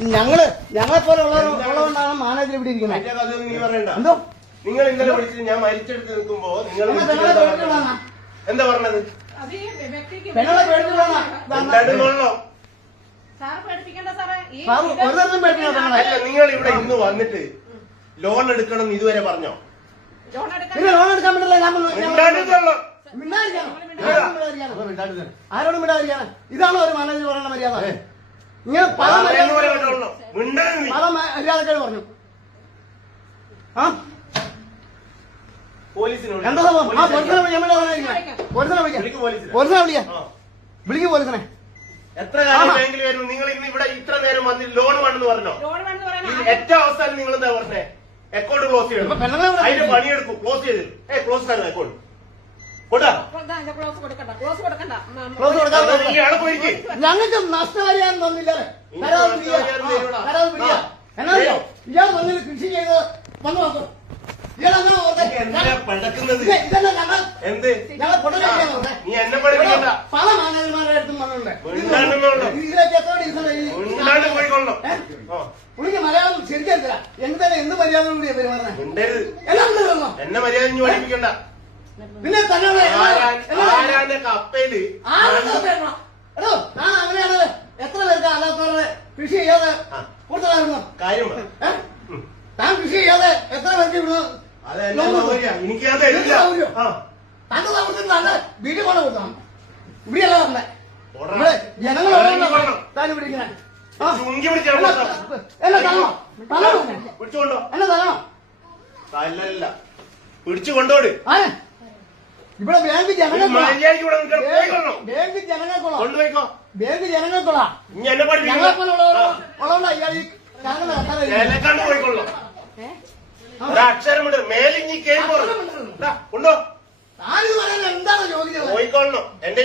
ഞങ്ങളെപ്പോലെ ഉള്ളതുകൊണ്ടാണ് മാനേജർ ഇവിടെ ഇരിക്കുന്നത്. എന്തോ നിങ്ങൾ ഇന്നലെ വിളിച്ചിട്ട് ഞാൻ മരിച്ചെടുത്ത് നിൽക്കുമ്പോ നിങ്ങൾ എന്താ പറഞ്ഞത്? അല്ല, നിങ്ങൾ ഇവിടെ ഇന്ന് വന്നിട്ട് ലോൺ എടുക്കണം ഇതുവരെ പറഞ്ഞോ? ലോൺ എടുക്കാൻ പറ്റില്ല. ആരോടും വിടാതിരിക്കാണ്. ഇതാണോ ഒരു മാനേജർ പറയുന്ന മര്യാദ? ഇങ്ങനെ പല മര്യാദക്കാർ പറഞ്ഞു. എന്താ സംഭവം? ആ പോലീസിനെ വിളിക്കും. പോലീസിനെ എത്ര കാലം ബാങ്കിൽ വരും? നിങ്ങൾ ഇന്ന് ഇവിടെ ഇത്ര നേരം വന്ന് ലോൺ വേണമെന്ന് പറഞ്ഞോ? ഏറ്റവും അവസാനം നിങ്ങൾ എന്താ പറഞ്ഞേ? അക്കൗണ്ട് ക്ലോസ് ചെയ്യണം. അതിന്റെ പണിയെടുക്കും. ക്ലോസ് ചെയ്ത് ക്ലോസ് ആണ് അക്കൗണ്ട്. ഞങ്ങൾക്ക് നഷ്ടപരിഹാരം തന്നില്ല. ഇയാൾ വന്നിൽ കൃഷി ചെയ്ത് വന്നു നോക്കും. പല മാനേജർമാരുടെ അടുത്തും പുള്ളിക്ക് മലയാളം ശരിക്കും എന്താണ് എന്ത് മര്യാദ കൂടിയാ പെരുമാറുന്നത്? എന്നെ മര്യാദ പഠിപ്പിക്കണ്ട. പിന്നെ തന്നെ കപ്പയില് എടോ ഞാൻ അങ്ങനെയാണ്. എത്ര പേർക്ക് അല്ലാത്തവരുടെ കൃഷി ചെയ്യാതെ കൊടുത്തതായിരുന്നു കാര്യം. താൻ കൃഷി ചെയ്യാതെ എത്ര പേർക്ക് ഇവിടുന്ന് തന്റെ താമസത്തിന് നല്ല വീട്ടിൽ കൊണ്ട് കൊടുത്താണ്. ഇവിടെയല്ല പറഞ്ഞത്. ഇവിടെ ജനങ്ങളോട് താൻ ഇവിടെ ഇങ്ങനെ എന്നെ തരണോ? എന്നെ തരണോ? പിടിച്ചു കൊണ്ടോട്. ഇവിടെ ബാങ്ക് ജനങ്ങൾക്കുള്ള ഞങ്ങളെപ്പോലെ ഉള്ളതുകൊണ്ടാ ഇയാൾ ഈ പോയിക്കൊള്ളു. അക്ഷരമുണ്ട് മേലിഞ്ഞി കൊണ്ടോ എന്താണ് ചോദിച്ചത്? പോയിക്കൊള്ളണം. എന്റെ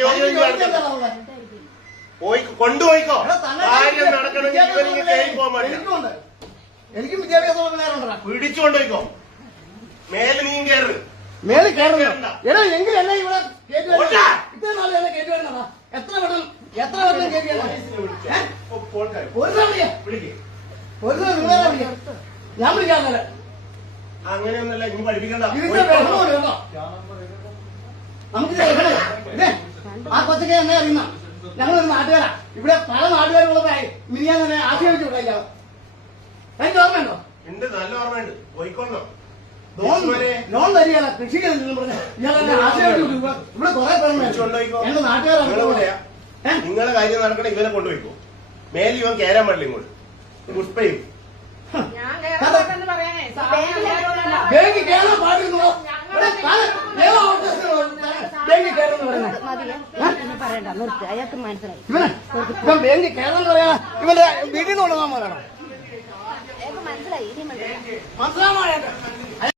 കൊണ്ടുപോയിക്കോ. കാര്യം നടക്കണമെങ്കിൽ എനിക്കും വിദ്യാഭ്യാസം പിടിച്ചു കൊണ്ടുപോയിക്കോ. മേല് നീ കയറ്. മേളിൽ കയറുന്നു. എടാ എങ്കിൽ എന്നെ ഇവിടെ ഇത്ര നാൾ എന്നെ കയറ്റി വരുന്നതാ. എത്ര വട്ടം കയറ്റി ഞാൻ വിളിക്കാന്നല്ല. അങ്ങനെയൊന്നല്ല. ഇനി പഠിപ്പിക്കണ്ട. നമുക്ക് ആ കൊച്ചൊക്കെ എന്നെ അറിയുന്ന ഞങ്ങളൊരു നാട്ടുകാരാ. ഇവിടെ പല നാട്ടുകാരുള്ളതായി മിനിയാൻ തന്നെ ആക്ഷേപിച്ചു വിടാ. എനിക്ക് ഓർമ്മയുണ്ടോ? ഉണ്ട്, നല്ല ഓർമ്മയുണ്ട്. പോയിക്കൊള്ളോ. ലോൺ തരികയല്ല കൃഷി പറഞ്ഞ ഇയാളെ ആശയമായിട്ട് ഇവിടെ കുറെ പേരുണ്ട്. എന്റെ നാട്ടുകാരാണ്. നിങ്ങളെ കാര്യം നടക്കണ ഇവനെ കൊണ്ടുപോയിക്കോ. മേലിൽ ഇവൻ കയറാൻ പാടില്ല. ഇങ്ങോട്ട് പുഷ്പയും ബാങ്ക് കയറാൻ പാടിരുന്നോ? അയാൾക്ക് മനസ്സിലായി. ഇവൻ ബാങ്ക് കയറാന്ന് പറയാ ഇവന്റെ വീട്ടിൽ നിന്ന് കൊണ്ടുപോകാൻ പോലാണ്. മനസ്സിലായി. മനസ്സിലാവാ